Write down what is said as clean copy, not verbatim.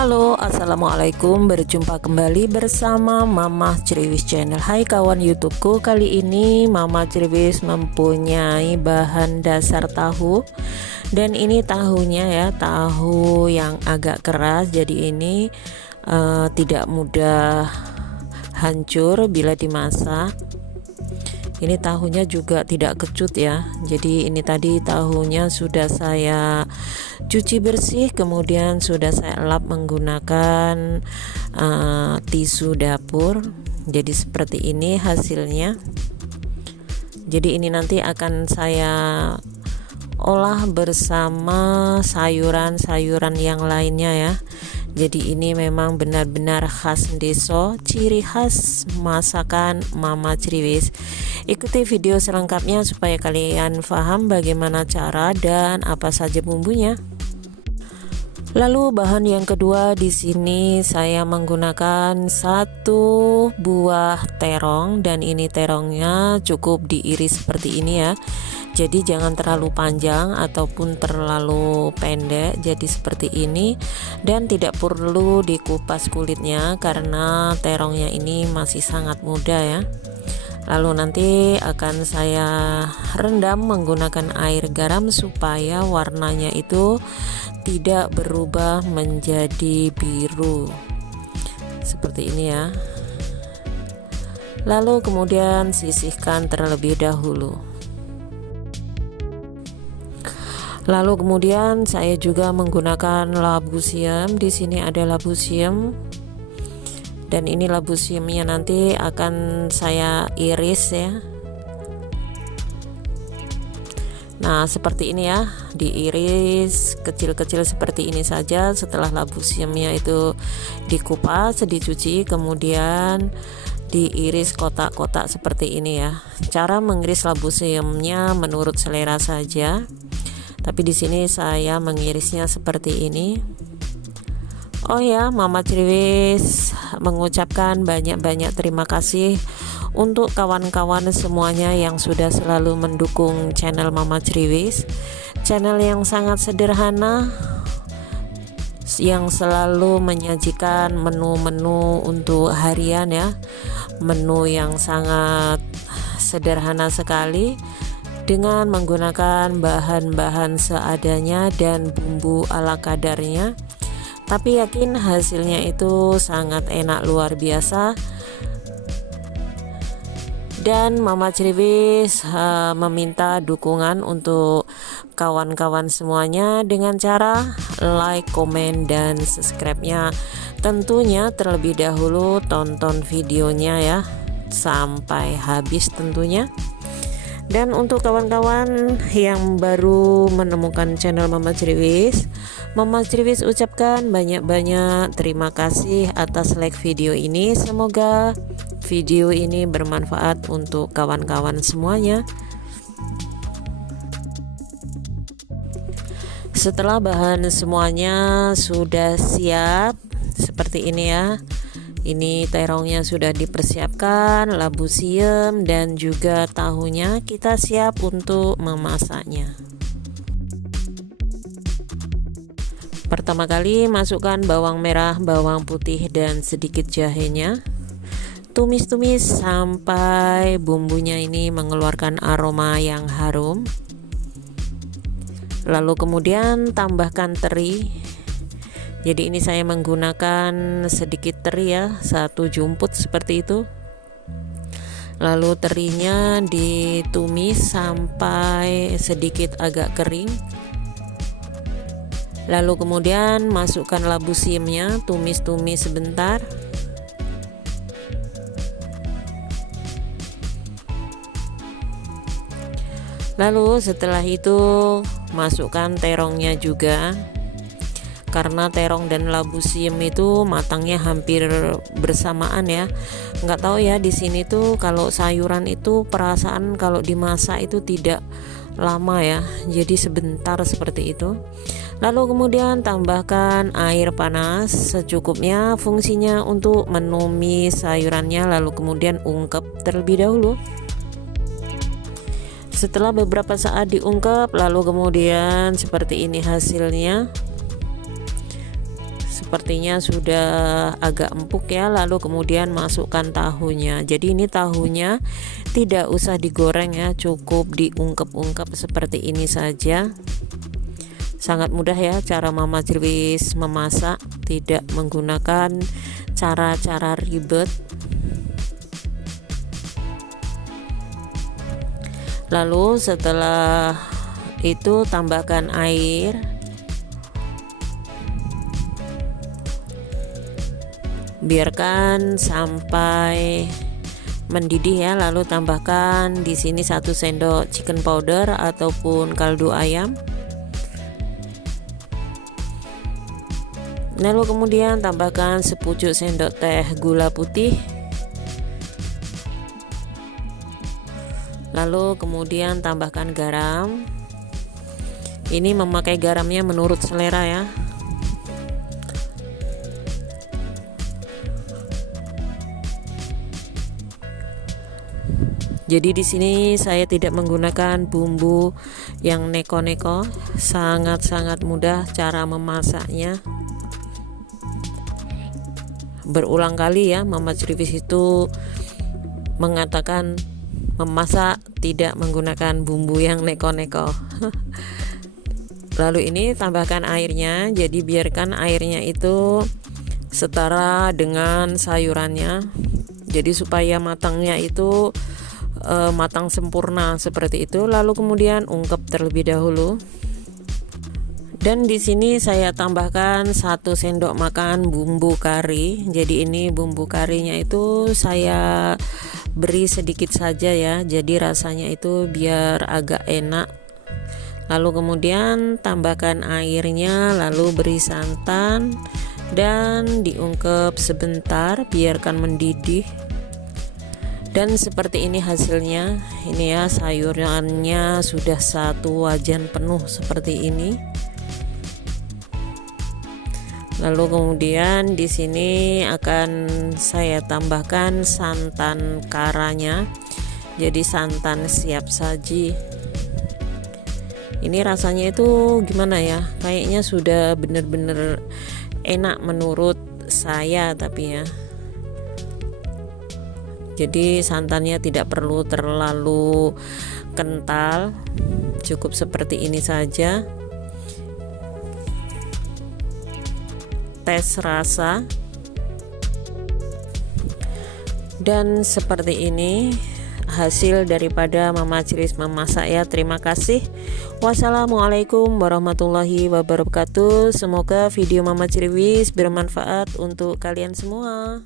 Halo, assalamualaikum. Berjumpa kembali bersama Mama Ceriwis Channel. Hai kawan YouTubeku, kali ini Mama Ceriwis mempunyai bahan dasar tahu. Dan ini tahunya ya, tahu yang agak keras. Jadi ini tidak mudah hancur bila dimasak. Ini tahunya juga tidak kecut ya. Jadi ini tadi tahunya sudah saya cuci bersih, kemudian sudah saya lap menggunakan tisu dapur. Jadi seperti ini hasilnya. Jadi ini nanti akan saya olah bersama sayuran-sayuran yang lainnya ya. Jadi ini memang benar-benar khas deso, ciri khas masakan Mama Ceriwis. Ikuti video selengkapnya supaya kalian paham bagaimana cara dan apa saja bumbunya. Lalu bahan yang kedua di sini saya menggunakan 1 buah terong, dan ini terongnya cukup diiris seperti ini ya. Jadi jangan terlalu panjang ataupun terlalu pendek, jadi seperti ini, dan tidak perlu dikupas kulitnya karena terongnya ini masih sangat muda ya. Lalu nanti akan saya rendam menggunakan air garam supaya warnanya itu tidak berubah menjadi biru seperti ini ya. Lalu kemudian sisihkan terlebih dahulu. Lalu kemudian saya juga menggunakan labu siam. Di sini ada labu siam. Dan ini labu siamnya nanti akan saya iris ya. Nah, seperti ini ya, diiris kecil-kecil seperti ini saja. Setelah labu siamnya itu dikupas, dicuci, kemudian diiris kotak-kotak seperti ini ya. Cara mengiris labu siamnya menurut selera saja. Tapi di sini saya mengirisnya seperti ini. Oh ya, Mama Ceriwis mengucapkan banyak-banyak terima kasih untuk kawan-kawan semuanya yang sudah selalu mendukung channel Mama Ceriwis. Channel yang sangat sederhana, yang selalu menyajikan menu-menu untuk harian ya. Menu yang sangat sederhana sekali, dengan menggunakan bahan-bahan seadanya dan bumbu ala kadarnya. Tapi yakin hasilnya itu sangat enak luar biasa. Dan Mama Ceriwis meminta dukungan untuk kawan-kawan semuanya dengan cara like, komen, dan subscribe-nya. Tentunya terlebih dahulu tonton videonya ya sampai habis tentunya. Dan untuk kawan-kawan yang baru menemukan channel Mama Ceriwis, Mama Ceriwis ucapkan banyak-banyak terima kasih atas like video ini. Semoga video ini bermanfaat untuk kawan-kawan semuanya. Setelah bahan semuanya sudah siap seperti ini ya. Ini terongnya sudah dipersiapkan, labu siam dan juga tahunya kita siap untuk memasaknya. Pertama kali masukkan bawang merah, bawang putih dan sedikit jahenya. Tumis-tumis sampai bumbunya ini mengeluarkan aroma yang harum. Lalu kemudian tambahkan teri. Jadi ini saya menggunakan sedikit teri ya, 1 jumput seperti itu. Lalu terinya ditumis sampai sedikit agak kering. Lalu kemudian masukkan labu siamnya, tumis-tumis sebentar. Lalu setelah itu masukkan terongnya juga. Karena terong dan labu siam itu matangnya hampir bersamaan ya. Nggak tahu ya di sini tuh kalau sayuran itu perasaan kalau dimasak itu tidak lama ya. Jadi sebentar seperti itu. Lalu kemudian tambahkan air panas secukupnya, fungsinya untuk menumis sayurannya. Lalu kemudian ungkep terlebih dahulu. Setelah beberapa saat diungkep, lalu kemudian seperti ini hasilnya. sepertinya sudah agak empuk ya. Lalu kemudian masukkan tahunya. Jadi ini tahunya tidak usah digoreng ya, cukup diungkep-ungkep seperti ini saja. Sangat mudah ya cara Mama Cirwis memasak, tidak menggunakan cara-cara ribet. Lalu setelah itu tambahkan air. Biarkan sampai mendidih ya, lalu tambahkan di sini 1 sendok chicken powder ataupun kaldu ayam. Lalu kemudian tambahkan sepucuk sendok teh gula putih. Lalu kemudian tambahkan garam. Ini memakai garamnya menurut selera ya. Jadi di sini saya tidak menggunakan bumbu yang neko-neko, sangat-sangat mudah cara memasaknya. Berulang kali ya Mama Cirwis itu mengatakan memasak tidak menggunakan bumbu yang neko-neko. Lalu ini tambahkan airnya, jadi biarkan airnya itu setara dengan sayurannya. Jadi supaya matangnya itu matang sempurna seperti itu. Lalu kemudian ungkep terlebih dahulu. Dan di sini saya tambahkan 1 sendok makan bumbu kari. Jadi ini bumbu karinya itu saya beri sedikit saja ya. Jadi rasanya itu biar agak enak. Lalu kemudian tambahkan airnya, lalu beri santan dan diungkep sebentar, biarkan mendidih. Dan seperti ini hasilnya. Ini ya, sayurannya sudah 1 wajan penuh seperti ini. Lalu kemudian di sini akan saya tambahkan santan karanya. Jadi santan siap saji. Ini rasanya itu gimana ya? Kayaknya sudah bener-bener enak menurut saya tapi ya. Jadi santannya tidak perlu terlalu kental, cukup seperti ini saja. Tes rasa. Dan seperti ini hasil daripada Mama Cirwis memasak ya. Terima kasih. Wassalamualaikum warahmatullahi wabarakatuh. Semoga video Mama Cirwis bermanfaat untuk kalian semua.